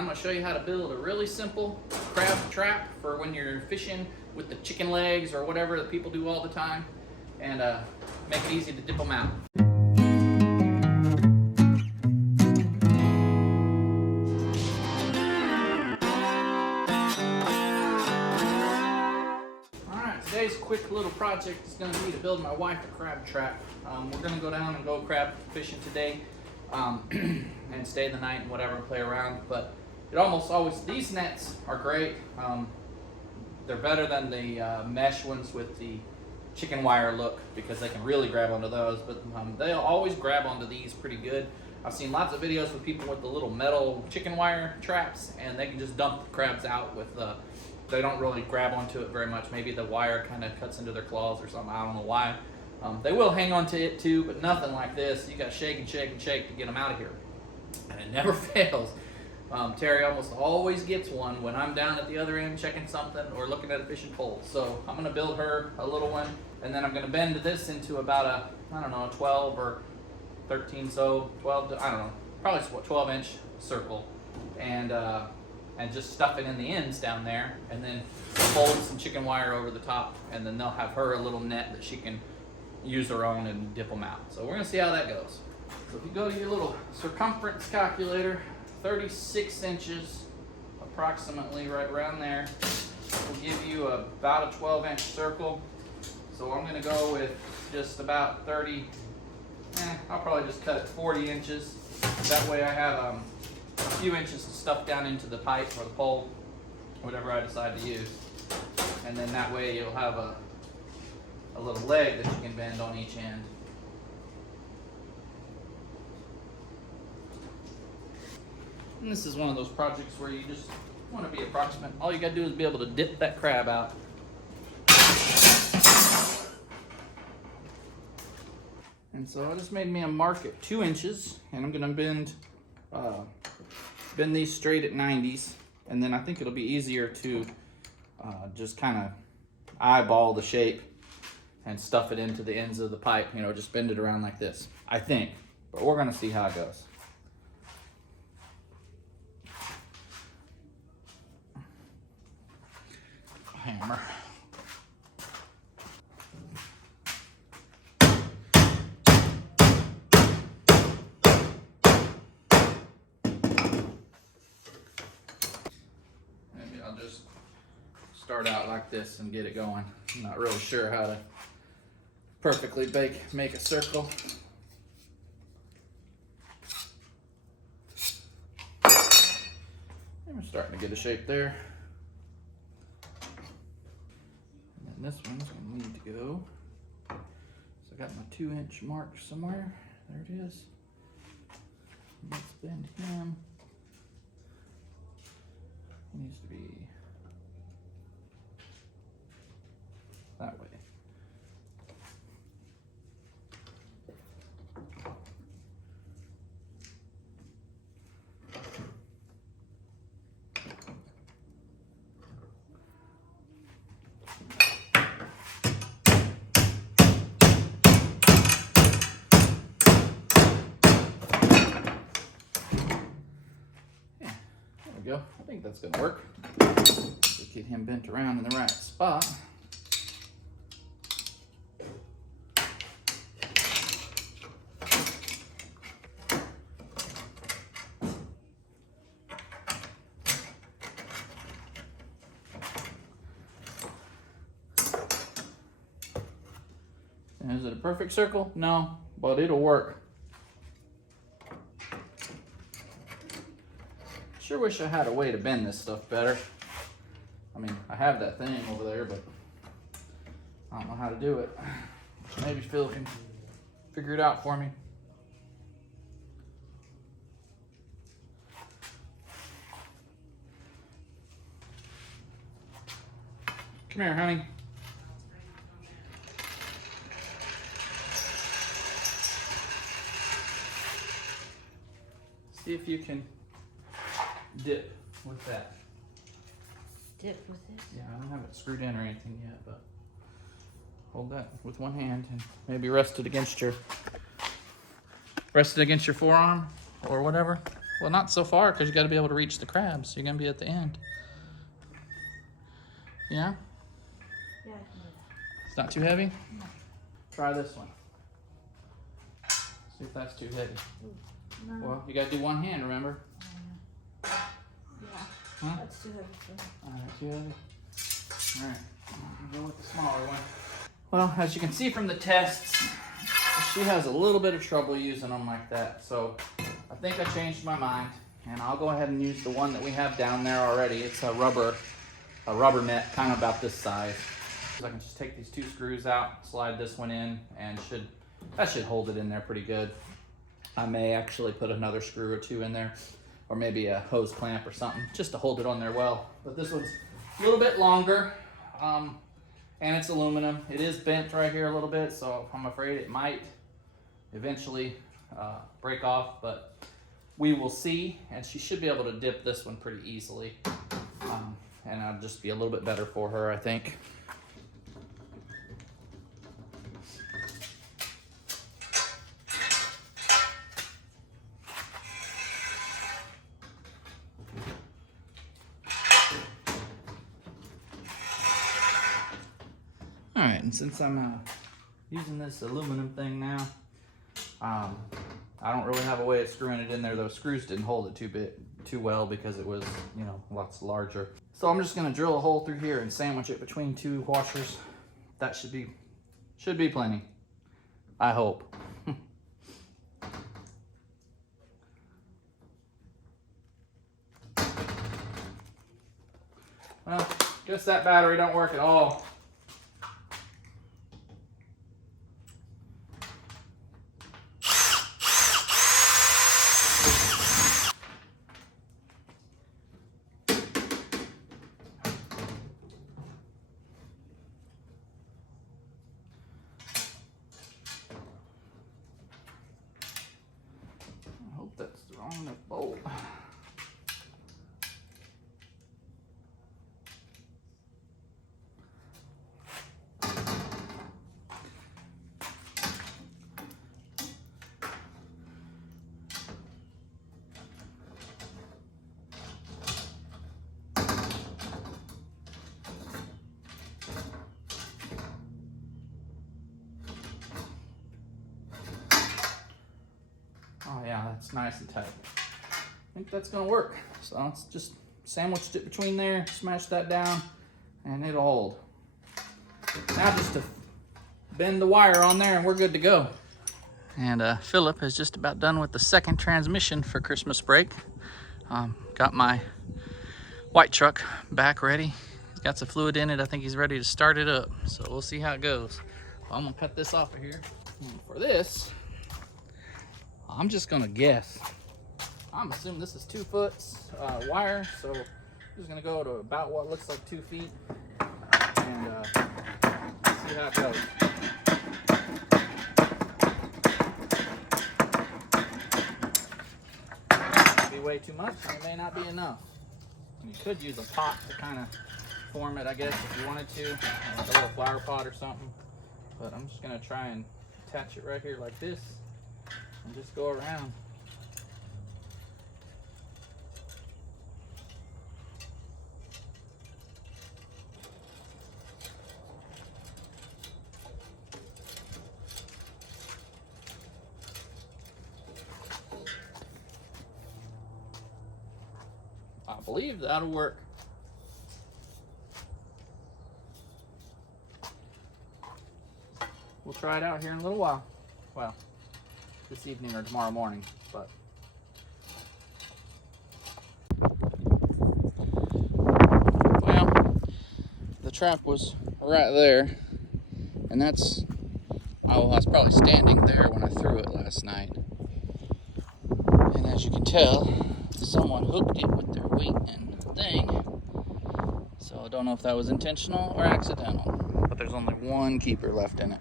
I'm gonna show you how to build a really simple crab trap for when you're fishing with the chicken legs or whatever that people do all the time, and make it easy to dip them out. Alright, today's quick little project is gonna be to build my wife a crab trap. We're gonna go down and go crab fishing today. And stay the night and whatever and play around, but it almost always, these nets are great. They're better than the mesh ones with the chicken wire look because they can really grab onto those, but they'll always grab onto these pretty good. I've seen lots of videos with people with the little metal chicken wire traps, and they can just dump the crabs out with they don't really grab onto it very much. Maybe the wire kind of cuts into their claws or something, I don't know why. They will hang on to it too, but nothing like this. You got to shake and shake and shake to get them out of here. And it never fails. Terry almost always gets one when I'm down at the other end checking something or looking at a fishing pole. So I'm going to build her a little one, and then I'm going to bend this into about a, I don't know, 12 or 13, so 12, I don't know, probably 12-inch circle. And just stuff it in the ends down there, and then fold some chicken wire over the top, and then they'll have her a little net that she can use her own and dip them out. So we're gonna see how that goes. So if you go to your little circumference calculator, 36 inches approximately, right around there, will give you about a 12-inch circle. So I'm gonna go with just about 30, I'll probably just cut it 40 inches. That way I have a few inches of stuff down into the pipe or the pole, whatever I decide to use. And then that way you'll have a little leg that you can bend on each end. And this is one of those projects where you just want to be approximate. All you got to do is be able to dip that crab out. And so I just made me a mark at 2 inches, and I'm going to bend these straight at 90s, and then I think it'll be easier to just kind of eyeball the shape and stuff it into the ends of the pipe, you know, just bend it around like this, I think. But we're gonna see how it goes. Hammer. Maybe I'll just start out like this and get it going. I'm not really sure how to perfectly make a circle. And we're starting to get a shape there. And then this one's gonna need to go. So I got my 2-inch mark somewhere. There it is. Let's bend him. He needs to be that way. Yeah, there we go. I think that's gonna work. Just get him bent around in the right spot. Is it a perfect circle? No, but it'll work. Sure wish I had a way to bend this stuff better. I mean, I have that thing over there, but I don't know how to do it. Maybe Phil can figure it out for me. Come here, honey. See if you can dip with that. Dip with this? Yeah, I don't have it screwed in or anything yet, but hold that with one hand and maybe rest it against your forearm or whatever. Well, not so far because you got to be able to reach the crabs. You're going to be at the end. Yeah? Yeah, I can do that. It's not too heavy? No. Try this one. See if that's too heavy. No. Well, you got to do one hand, remember? Yeah. Huh? That's too heavy for me. Alright, too heavy? Alright, go with the smaller one. Well, as you can see from the tests, she has a little bit of trouble using them like that. So I think I changed my mind, and I'll go ahead and use the one that we have down there already. It's a rubber net, kind of about this size. So I can just take these 2 screws out, slide this one in, and that should hold it in there pretty good. I may actually put another screw or 2 in there, or maybe a hose clamp or something, just to hold it on there well. But this one's a little bit longer, and it's aluminum. It is bent right here a little bit, so I'm afraid it might eventually break off, but we will see. And she should be able to dip this one pretty easily, and it'll just be a little bit better for her, I think. All right, and since I'm using this aluminum thing now, I don't really have a way of screwing it in there. Those screws didn't hold it too well because it was, you know, lots larger. So I'm just gonna drill a hole through here and sandwich it between 2 washers. That should be plenty, I hope. Well, guess that battery don't work at all. I hope that's the wrong enough bolt. Oh yeah, that's nice and tight. I think that's gonna work. So it's just sandwiched it between there, smash that down, and it'll hold. Now just to bend the wire on there and we're good to go. And Philip is just about done with the second transmission for Christmas break. Got my white truck back ready. He's got some fluid in it. I think he's ready to start it up. So we'll see how it goes. Well, I'm gonna cut this off of here. And for this, I'm just gonna guess. I'm assuming this is 2 foot wire, so I'm just gonna go to about what looks like 2 feet and see how it goes. It might be way too much, and it may not be enough. And you could use a pot to kind of form it, I guess, if you wanted to, like a little flower pot or something. But I'm just gonna try and attach it right here like this. And just go around. I believe that'll work. We'll try it out here in a little while. Well, this evening or tomorrow morning, but well, the trap was right there, and I was probably standing there when I threw it last night, and as you can tell, someone hooked it with their weight and thing, so I don't know if that was intentional or accidental, but there's only one keeper left in it.